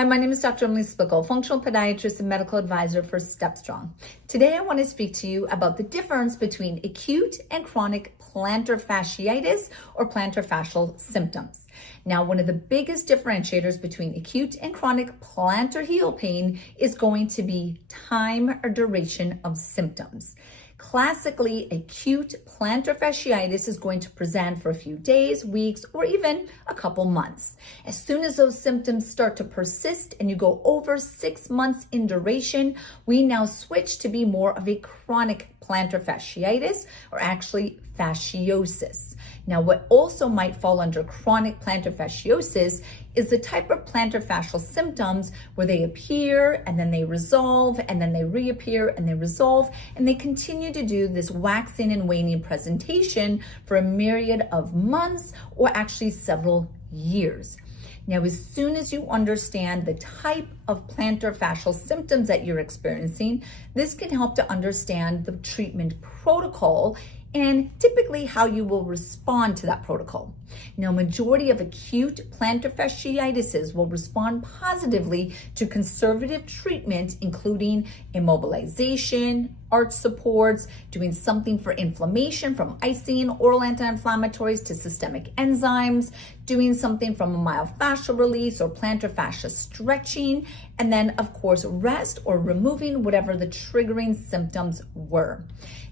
Hi, my name is Dr. Emily Splichal, functional podiatrist and medical advisor for StepStrong. Today, I want to speak to you about the difference between acute and chronic plantar fasciitis or plantar fascial symptoms. Now, one of the biggest differentiators between acute and chronic plantar heel pain is going to be time or duration of symptoms. Classically, acute plantar fasciitis is going to present for a few days, weeks, or even a couple months. As soon as those symptoms start to persist and you go over 6 months in duration, we now switch to be more of a chronic plantar fasciitis, or actually fasciosis. Now, what also might fall under chronic plantar fasciosis is the type of plantar fascial symptoms where they appear and then they resolve and then they reappear and they resolve, and they continue to do this waxing and waning presentation for a myriad of months or actually several years. Now, as soon as you understand the type of plantar fascial symptoms that you're experiencing, this can help to understand the treatment protocol and typically how you will respond to that protocol. Now, majority of acute plantar fasciitis will respond positively to conservative treatment, including immobilization, arch supports, doing something for inflammation from icing, oral anti-inflammatories to systemic enzymes, doing something from a myofascial release or plantar fascia stretching, and then of course rest or removing whatever the triggering symptoms were.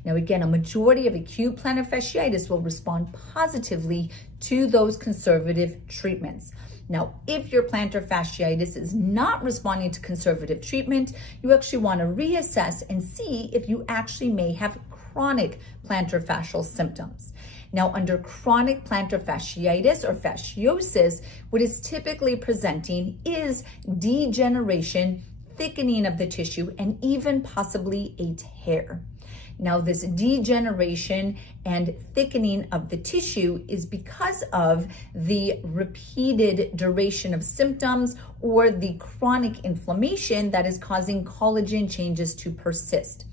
Now, again, a majority of acute plantar fasciitis will respond positively to those conservative treatments. Now, if your plantar fasciitis is not responding to conservative treatment, you actually want to reassess and see if you actually may have chronic plantar fascial symptoms. Now, under chronic plantar fasciitis or fasciosis, what is typically presenting is degeneration, thickening of the tissue, and even possibly a tear. Now, this degeneration and thickening of the tissue is because of the repeated duration of symptoms or the chronic inflammation that is causing collagen changes to persist.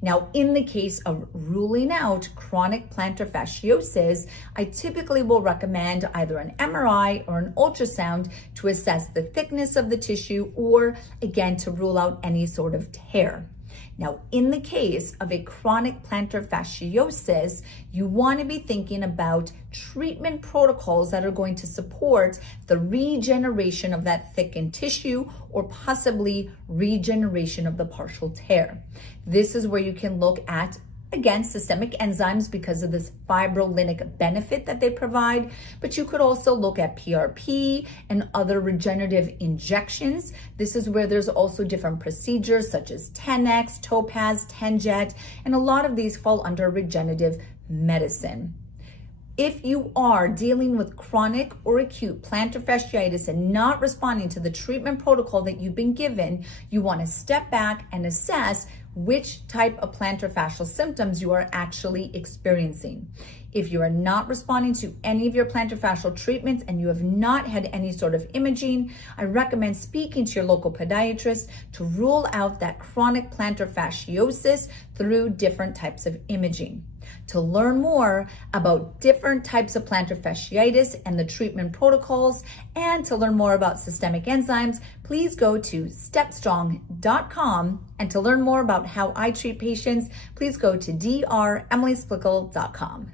Now, in the case of ruling out chronic plantar fasciosis, I typically will recommend either an MRI or an ultrasound to assess the thickness of the tissue, or again, to rule out any sort of tear. Now, in the case of a chronic plantar fasciosis, you want to be thinking about treatment protocols that are going to support the regeneration of that thickened tissue or possibly regeneration of the partial tear. This is where you can look at, again, systemic enzymes because of this fibrolytic benefit that they provide, but you could also look at PRP and other regenerative injections. This is where there's also different procedures such as 10X, Topaz, 10Jet, and a lot of these fall under regenerative medicine. If you are dealing with chronic or acute plantar fasciitis and not responding to the treatment protocol that you've been given, you want to step back and assess which type of plantar fascial symptoms you are actually experiencing. If you are not responding to any of your plantar fascial treatments and you have not had any sort of imaging, I recommend speaking to your local podiatrist to rule out that chronic plantar fasciosis through different types of imaging. To learn more about different types of plantar fasciitis and the treatment protocols, and to learn more about systemic enzymes, please go to stepstrong.com. And to learn more about how I treat patients, please go to dremilysplichal.com.